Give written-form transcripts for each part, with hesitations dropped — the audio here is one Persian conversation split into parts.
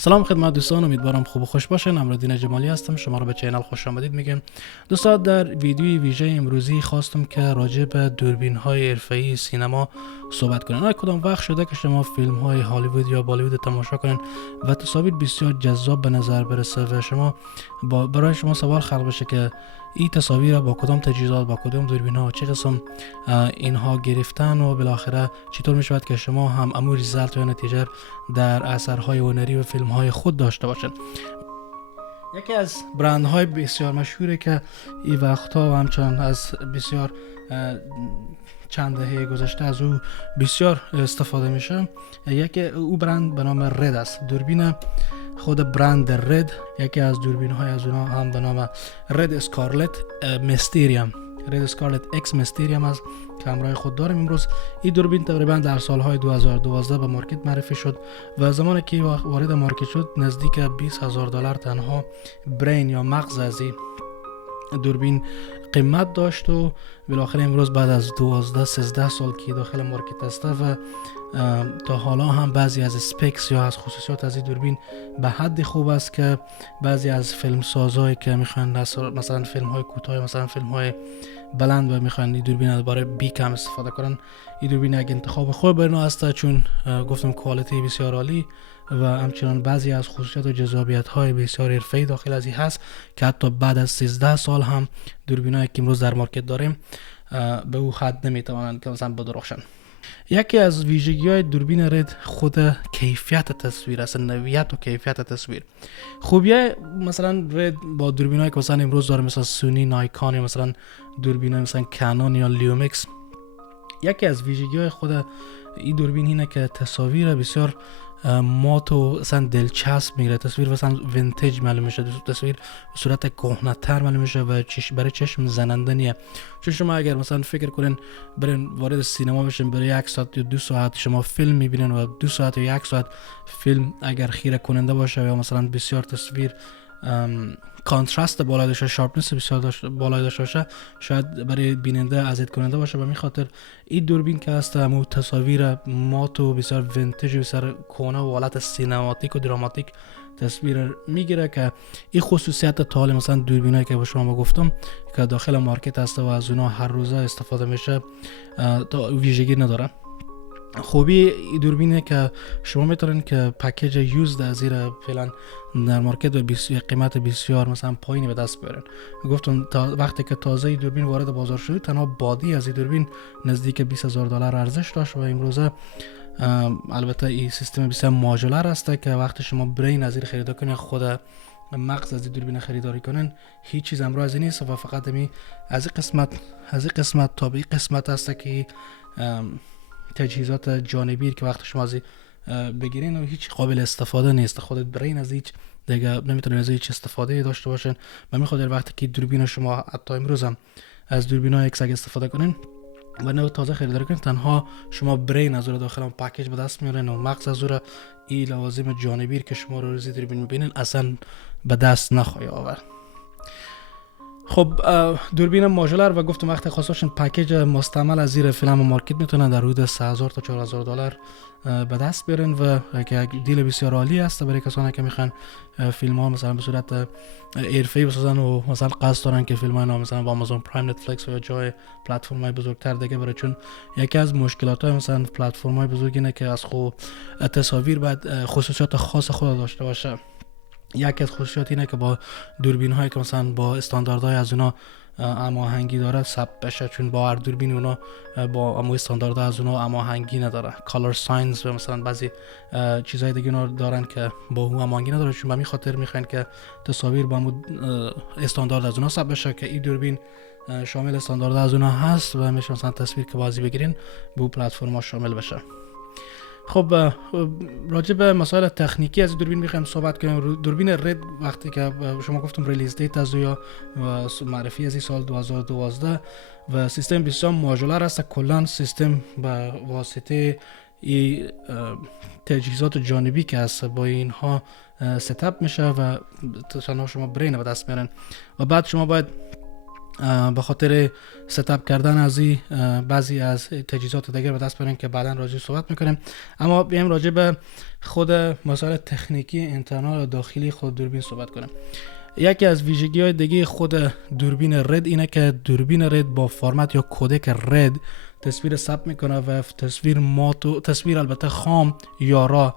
سلام خدمت دوستان، امیدوارم خوب و خوش باشین. امروزین جمالی هستم، شما رو به چینل خوش آمدید میگم. دوستان، در ویدیوی ویژه امروزی خواستم که راجع به دوربین های حرفه‌ای سینما صحبت کنیم. نه کدام وقت شده که شما فیلم های هالیوود یا بالیوود تماشا کنین و تصاویر بسیار جذاب به نظر برسه و شما برای شما سوال خلق بشه که این تصاویر با کدام تجهیزات، با کدام دوربین ها، چه قسم اینها گرفتن و بالاخره چطور می شود که شما هم امور ریزالت یا نتیجه در اثرهای هنری و فیلم های خود داشته باشند. یکی از برند های بسیار مشهوره که این وقتها و همچنان از بسیار چند دهه گذشته از او بسیار استفاده میشه، یکی او برند به نام رد است. دوربین خود برند رد، یکی از دوربین های از اونها هم به نام رد اسکارلت میستریوم، رد اسکارلت اکس میستریوم است که همراه خود داریم امروز. این دوربین تقریبا در سالهای 2012 به مارکت معرفی شد و زمانی که وارد مارکت شد نزدیک $20,000 تنها برین یا مغز از این دوربین قیمت داشت و بالاخره امروز بعد از 12-13 سال که داخل مارکت است و تا حالا هم بعضی از اسپکس یا از خصوصیات از این دوربین به حد خوب است که بعضی از فیلم سازایی که میخوان مثلا فیلم های کوتاه، مثلا فیلم های بلند و میخوان این دوربین برای بیکم استفاده کنن، این دوربین یک انتخاب خوب برای ما است، چون گفتم کوالیتی بسیار عالی و همچنان بعضی از خصوصیات و جذابیت های بسیار حرفه‌ای داخل از این هست که حتی بعد از 13 سال هم دوربینایی که امروز در مارکت داریم به او حد نمیتوانند که مثلا بدرخشن. یکی از ویژگی های دوربین رد خود کیفیت تصویر است، نوعیت و کیفیت تصویر. خوبیه مثلا رد با دوربین های که مثلا امروز داره مثلا سونی، نایکان یا مثلا دوربین های مثلا کانون یا لیومکس، یکی از ویژگی های خود این دوربین اینه که تصاویر بسیار مات و اصلا دلچسب میگیره. تصویر مثلا وینتیج معلوم میشه، تصویر به صورت کهنه‌تر معلوم میشه و برای چشم زننده نیه. چون شما اگر مثلا فکر کنین برین وارد سینما بشین، برای 1 ساعت یا 2 ساعت شما فیلم میبینین و 2 ساعت یا 1 ساعت فیلم اگر خیره کننده باشه یا مثلا بسیار تصویر کانتراست بالا داشته، شارپنس بسیار بالا داشته باشه، شاید برای بیننده اذیت کننده باشه. و میخاطر این دوربین که هست همون تصاویر مات و بسیار وینتیج و بسیار کهنه و حالت سینماتیک و دراماتیک تصویر میگیره که این خصوصیت تالی مثلا دوربینایی که به شما گفتم که داخل مارکت هست و از اونها هر روزه استفاده میشه تا ویژگی نداره. خوبی دوربینه که شما میتونین که پکیج یوزد از زیر فعلا در مارکت و قیمت بسیار مثلا پایینی به دست بیارن. گفتم تا وقتی که تازه دوربین وارد بازار شد تنها بادی از این دوربین نزدیک $20,000 ارزش داشت و امروزه البته این سیستم بسیار ماژولر است که وقتی شما برین از این خرید کنین، خود مغز از این دوربین خریداری کنن، هیچ چیز امروز از این نیست و فقط از این قسمت تا به این قسمت است که تجهیزات جانبی که وقت شما از بگیرین و هیچ قابل استفاده نیست. خودت برین از هیچ دیگه نمیتونین از هیچ استفاده داشته باشین. و میخواد وقتی که دوربین شما حتی امروز هم از دوربین های اکس استفاده کنین و نه تازه خریداری کنین، تنها شما برین از اون داخل اون پکیج به دست میارین و مغز از اون این لوازم جانبی که شما رو روزی دوربین میبینین اصلا به دست نخواهی آورد. خب دوربین ماژولر و گفتم وقتی خواستاشون پکیج مستعمل از زیر فیلم مارکت میتونن در حدود $3,000 تا $4,000 به دست بیارن و که دیل بسیار عالی است برای کسانی که میخوان فیلم ها مثلا به صورت حرفه‌ای بسازن و مثلا قصد دارن که فیلم ها مثلا با آمازون پرایم، نتفلیکس و جای پلتفرم های بزرگتر دیگه برای. چون یکی از مشکلات های مثلا پلتفرم های بزرگ اینه که از خود تصاویر بعد خصوصیات خاص خود داشته باشه. یکی از خصوصیات اینه که با دوربین هایی که مثلا با استانداردهای از اونا هماهنگی داره ثبت بشه، چون با هر دوربین اونا با همون استانداردها از اونا هماهنگی نداره. کالر ساینز و مثلا بعضی چیزهای دیگه اونا دارن که با اون هماهنگی نداره، چون به همین خاطر میخواین که تصاویر با همون استاندارد از اونا ثبت بشه که این دوربین شامل استاندارد از اونا هست و میشه مثلا تصویر که بازی بگیرین به پلتفرم ها شامل بشه. خب راجع به مسائل تکنیکی از دوربین میخوایم صحبت کنیم. دوربین رد وقتی که شما گفتم ریلیز دیت از یا معرفی از این سال 2012 و سیستم بسیار ماژولر است. کلا سیستم به واسطه این تجهیزات جانبی که هست با اینها ست اپ میشه و تنها شما برین به دست میارن و بعد شما باید به خاطر ستاپ کردن از بعضی از تجهیزات دیگه به دست بیارین که بعدا راجع صحبت میکنیم. اما بیایم راجع به خود مسائل تکنیکی اینترنال و داخلی خود دوربین صحبت کنیم. یکی از ویژگی های دیگه خود دوربین رد اینه که دوربین رد با فرمت یا کودک رد تصویر ثبت میکنه و تصویر البته خام یا را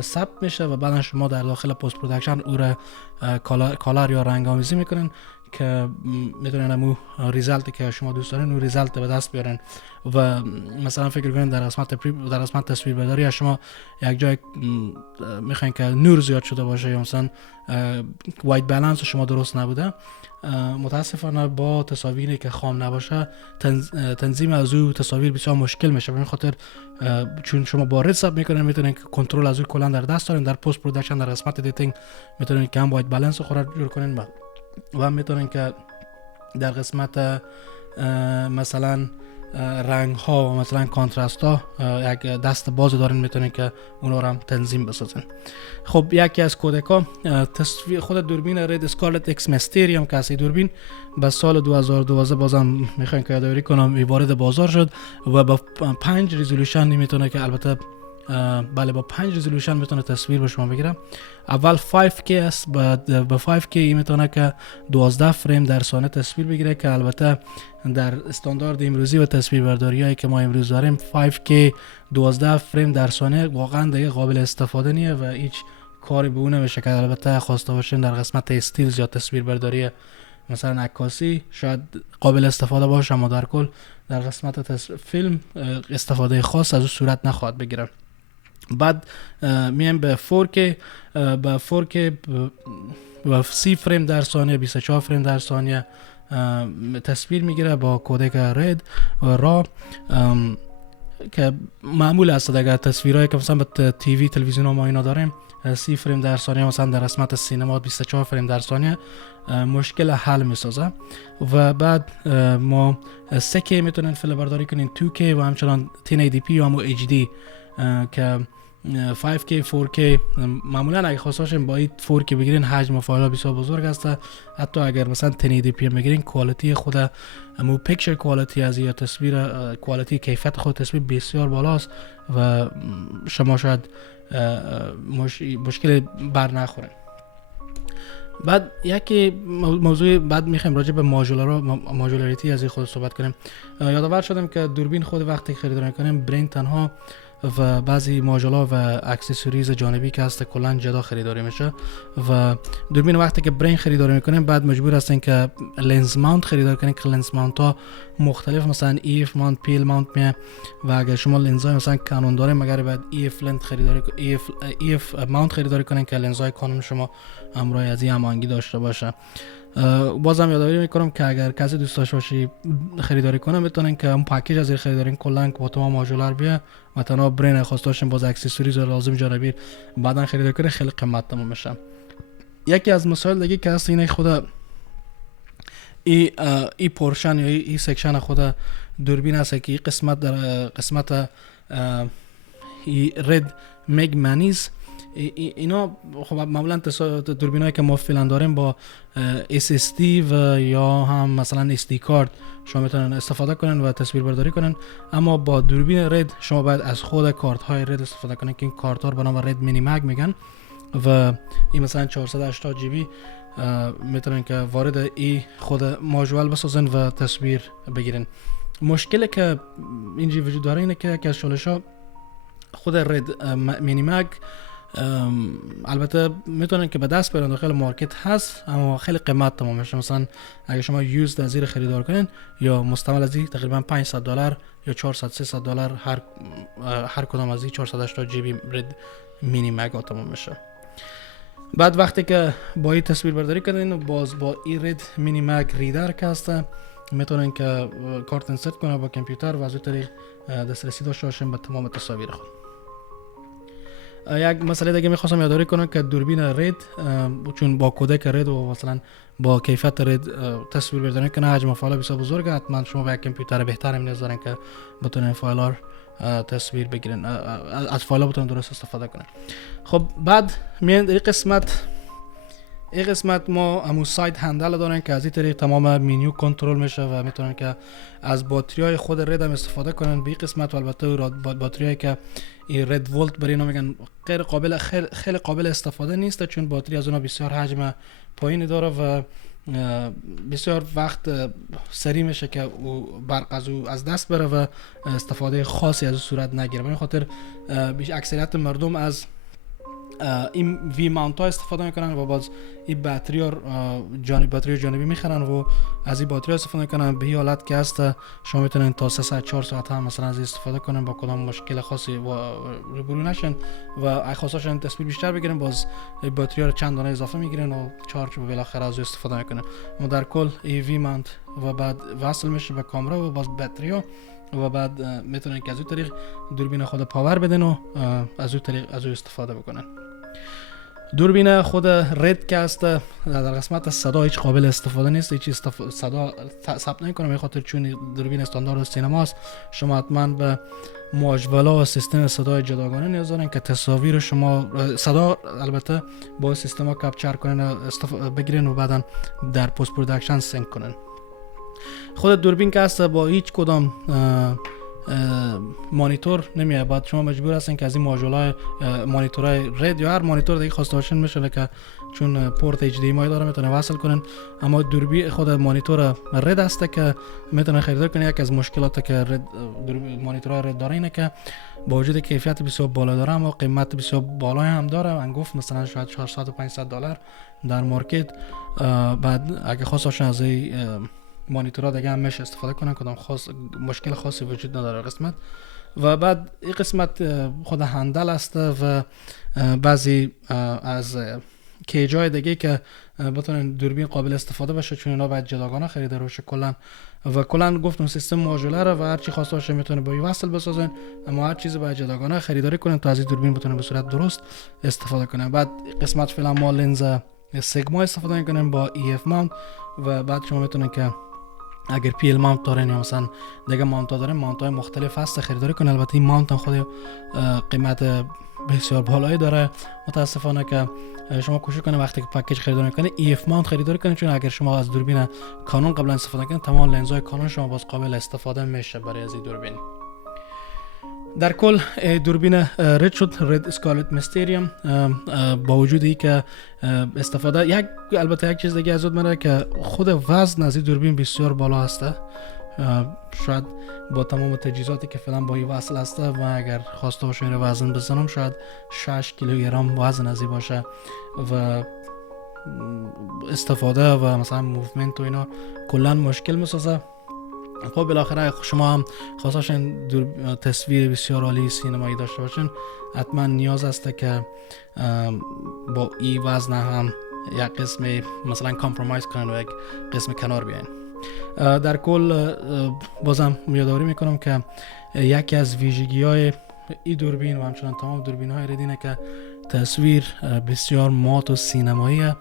ثبت میشه و بعدا شما در داخل پست پروداکشن او را کالر یا رنگ آمیزی میکنن که میتونن امو ریزالتی که شما دوست دارین اون ریزالت به دست بیارن. و مثلا فکر کنین در قسمت تصویر برداری شما یک جای میخواین که نور زیاد شده باشه یا مثلا وایت بالانس شما درست نبوده، متاسفانه با تصاویری که خام نباشه تنظیم از او تصاویر بسیار مشکل میشه. به این خاطر چون شما با رد ثبت میکنین میتونین که کنترل از او کلا در دست دارین. در پست پروداکشن در قسمت ادیتینگ میتونین که هم وایت بالانس خود جور کنین و میتونین که در قسمت مثلا رنگ ها و مثلا کانترست ها یک دست باز دارین میتونین که اونا رو هم تنظیم بسازین. خب یکی از کودک ها خود دوربین رد اسکارلت اکس مستریوم که اصلی دوربین به سال 2012 بازم میخواین که یادآوری کنم وارد بازار شد و با 5 ریزولوشن میتونه که البته بله با 5 ریزولوشن میتونه تصویر به شما بگیره. اول 5K است، با 5K میتونه که 12 فریم در ثانیه تصویر بگیره که البته در استاندارد امروزی و تصویربرداریایی که ما امروز داریم 5K 12 فریم در ثانیه واقعا دیگه قابل استفاده نیه و هیچ کاری به اون نمیشه که البته خواسته باشین در قسمت استیلز یا تصویربرداری مثلا عکاسی شاید قابل استفاده باشه، اما در کل در قسمت فیلم استفاده خاص از اون صورت نخواهد بگیره. بعد میایم به 4K با 4K و 30 فریم در ثانیه 24 فریم در ثانیه تصویر میگیره با کودک رد و را که معمول است دیگه. تصویرهایی که مثلا به تلویزیون ما اینا داریم 30 فریم در ثانیه مثلا در قسمت سینما 24 فریم در ثانیه مشکل حل میسازه. و بعد ما 3K میتونین فیلم برداری کنین، 2K و همچنان 1080p و همو HD که 5K 4K معمولا اگه خواستاشین با 4K بگیرین حجم فایل بسیار بزرگ است. حتی اگر مثلا 1080p بگیرین کوالیتی خود امو پیکچر کوالیتی از یا تصویر کوالیتی کیفیت خود تصویر بسیار بالاست و شما شاید مشکل بر نخورین. بعد یکی موضوع بعد میخوایم راجع به ماژولاریتی از خود صحبت کنیم. یادآور شدم که دوربین خود وقتی خریداری کنیم برین تنها و بعضی ماژولا و اکسسوریز جانبی که هست کلا جدا خریداری میشه و دوربین وقتی که برین خریداری میکنیم بعد مجبور هستین که لنز ماونت خریداری کنین که لنز ماونت ها مختلف مثلا EF ماونت پیل ماونت میه و اگر شما لنزهای مثلا کانون دارین مگر بعد EF لنز خریداری EF ماونت خریداری کنین که لنزهای کانون شما همراه از این هماهنگی داشته باشه. بازم یادآوری میکنم که اگر کسی دوست داشته باشی خریداری کنه میتونن که اون پکیج از خریداری کلا با تمام ماژولار بیه و تنها برین خواستاشون باز اکسسوریز لازم جانبی بعدن خریداری کنه خیلی قیمت تموم میشه. یکی از مسائل دیگه که هست اینه خود ای پورشن یا ای سکشن خود دوربین هست که قسمت در قسمت ای رد میگ منیز اینا خب معمولا دوربینایی که ما فعلا داریم با SSD و یا هم مثلا SD کارت شما میتونن استفاده کنن و تصویر برداری کنن. اما با دوربین رد شما باید از خود کارت های رد استفاده کنن که این کارت ها رو به نام رد مینی مگ میگن و این مثلا 480 جی بی میتونن که وارد ای خود ماژول بسازن و تصویر بگیرن. مشکلی که اینجا وجود داره اینه که یکی از چالش‌ها خود رد مینی مگ البته میتونن که به دست بیارن داخل مارکت هست اما خیلی قیمت تمام میشه. مثلا اگه شما یوزد از این خریدار کنین یا مستعمل از این تقریبا $500 یا $400-300 هر کدام از این 480 جی بی رد مینی مگا تمام میشه. بعد وقتی که با این تصویر برداری کردین باز با این رد مینی مگ ریدر که هسته میتونن که کارت انسرت کنن با کامپیوتر و از اون طریق دسترسی داشته باشین به تمام تصاویر خود. یک مسئله دیگه میخواستم یادآوری کنم که دوربین رد چون با کودک رد و مثلا با کیفیت رد تصویر برداری کنه حجم فایل بسیار بزرگه، حتما شما با یک کامپیوتر بهتر نیاز دارین که بتونین فایل ها تصویر بگیرین، از فایل ها بتونین درست استفاده کنین. خب بعد میان این قسمت این قسمت ما همون سایت هندل دارن که از این طریق تمام مینیو کنترل میشه و میتونن که از باتری های خود رد هم استفاده کنن به این قسمت. و البته باتری هایی که این رد ولت برای اینا میگن غیر قابل خیلی قابل استفاده نیست، چون باتری از اونها بسیار حجم پایینی داره و بسیار وقت سری میشه که برق از دست بره و استفاده خاصی از اون صورت نگیره. به این خاطر اکثریت مردم از این وی ماونت ها استفاده میکنن و باز این باتری جانبی میخرن و از این باتری استفاده میکنن. به این حالت که هست شما میتونین تا 3 ساعت 4 ساعت هم مثلا از استفاده کنن با کدام مشکل خاصی روبرو نشن و اگه خواستاشن تصویر بیشتر بگیرن باز باتری ها رو چند دانه اضافه میگیرن و چارج و بالاخره از استفاده میکنن. اما در کل این وی ماونت و بعد وصل میشه به کامera و باز باتری ها و بعد میتونن که از اون طریق دوربین خود پاور بدن و از اون طریق از اون استفاده بکنن. دوربین خود رد که است در قسمت صدا هیچ قابل استفاده نیست، هیچ صدا ثبت نمی‌کنه به خاطر چون دوربین استاندارد سینما است. شما حتما به ماژولا و سیستم صدای جداگانه نیاز دارین که تصاویر شما صدا البته با سیستما کپچر کنن بگیرن و بعداً در پست پروداکشن سینک کنن. خود دوربین که است با هیچ کدام مانیتور نمیاد، بعد شما مجبور هستین که از این ماژولای مانیتورهای رد یا هر مانیتور دیگه خواسته باشین میشه که چون پورت HDMI داره میتونه وصل کنن. اما دوربین خود مانیتور رد است که میتونه خریدار کنه. یک از مشکلات که مانیتورهای رد داره اینه که با وجود کیفیت بسیار بالا داره اما قیمت بسیار بالایی هم داره. من گفت مثلا شاید 400 و $500 در مارکت. بعد اگه خواست باشین از مانیتورها دیگه هم میشه استفاده کنن، کدام مشکل خاصی وجود نداره قسمت. و بعد این قسمت خود هندل است و بعضی از کیجای دیگه که بتونن دوربین قابل استفاده باشه چون اینا باید جداگانه خریده باشه کلا گفتم سیستم ماژولره و هر چی خواسته باشه میتونه با وصل بسازن، اما هر چیزی باید جداگانه خریداری کنن تا از این دوربین بتونه به صورت درست استفاده کنه. بعد قسمت فعلا ما لنز سیگما استفاده میکنیم با EF ماونت و بعد شما میتونن که اگر پیل ماونت دارین یا مثلا دیگه ماونت ها دارین ماونت های مختلف هست خریداری کنین. البته این ماونت هم خود قیمت بسیار بالایی داره متاسفانه که شما کوشش کنید وقتی که پکیج خریداری میکنید EF ماونت خریداری کنید، چون اگر شما از دوربین کانون قبلا استفاده کنید تمام لنزهای کانون شما باز قابل استفاده میشه برای از این دوربین. در کل دوربین رد شد، رد اسکارلت میستریوم، با وجودی که استفاده البته یک چیز دیگه از اون میره که خود وزن از این دوربین بسیار بالا هسته. شاید با تمام تجهیزاتی که فعلا با این وصل هسته و اگر خواسته باشه این وزن بزنم شاید 6 کیلوگرم وزن ازی باشه و استفاده و مثلا موومنت و اینا کلا مشکل میسازه. خب بالاخره شما هم خواستاشین تصویر بسیار عالی سینمایی داشته باشین حتما نیاز است که با این وزن هم یک قسم مثلا کامپرومایز کنن و یک قسم کنار بیاین. در کل بازم یادآوری میکنم که یکی از ویژگی های این دوربین و همچنان تمام دوربین های رد اینه که تصویر بسیار مات و سینماییه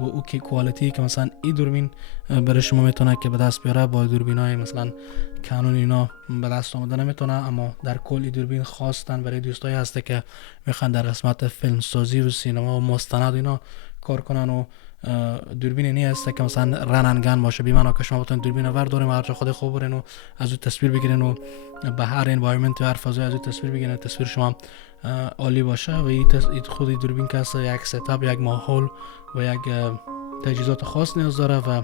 و او که کوالیتی که مثلا این دوربین برای شما میتونه که به دست بیاره با دوربین های مثلا کانون اینا به دست آمده نمیتونه. اما در کل این دوربین خواستن برای دوستایی هسته که میخوان در قسمت فیلم سازی و سینما و مستند اینا کار کنن و دوربین اینی هست که مثلا رننگن باشه، بی‌معنی که شما بتونید دوربین رو بردارین و هر جا خود خوب برین و از اون تصویر بگیرین و به هر انوایرمنت و هر فضای از اون تصویر بگیرین تصویر شما عالی باشه. و این خود دوربین که هست یک ستاپ، یک ماحول و یک تجهیزات خاص نیاز داره و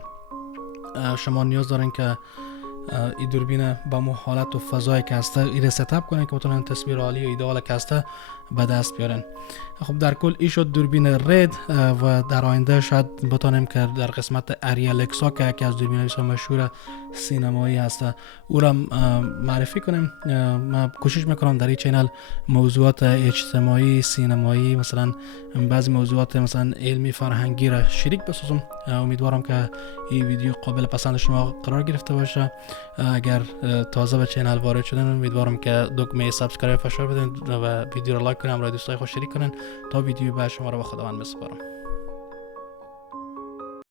شما نیاز دارین که این دوربین با مو حالت و فضایی که هسته این ستاپ کنین که بتونن تصویر عالی و ایدئال که هسته به دست بیارن. خب در کل این شد دوربین رد و در آینده شاید بتونیم که در قسمت اریال اکسا که یکی از دوربین های مشهور سینمایی هست او را معرفی کنیم. من کوشش میکنم در این چینل موضوعات اجتماعی سینمایی مثلا بعضی موضوعات مثلا علمی فرهنگی را شریک بسازم. امیدوارم که این ویدیو قابل پسند شما قرار گرفته باشه. اگر تازه به چینل وارد شدن امیدوارم که دکمه سابسکرایب فشار بدین و ویدیو را لایک کنین، همراه دوستای خود شریک کنین تا ویدیو بعد شما را به خداوند بسپارم.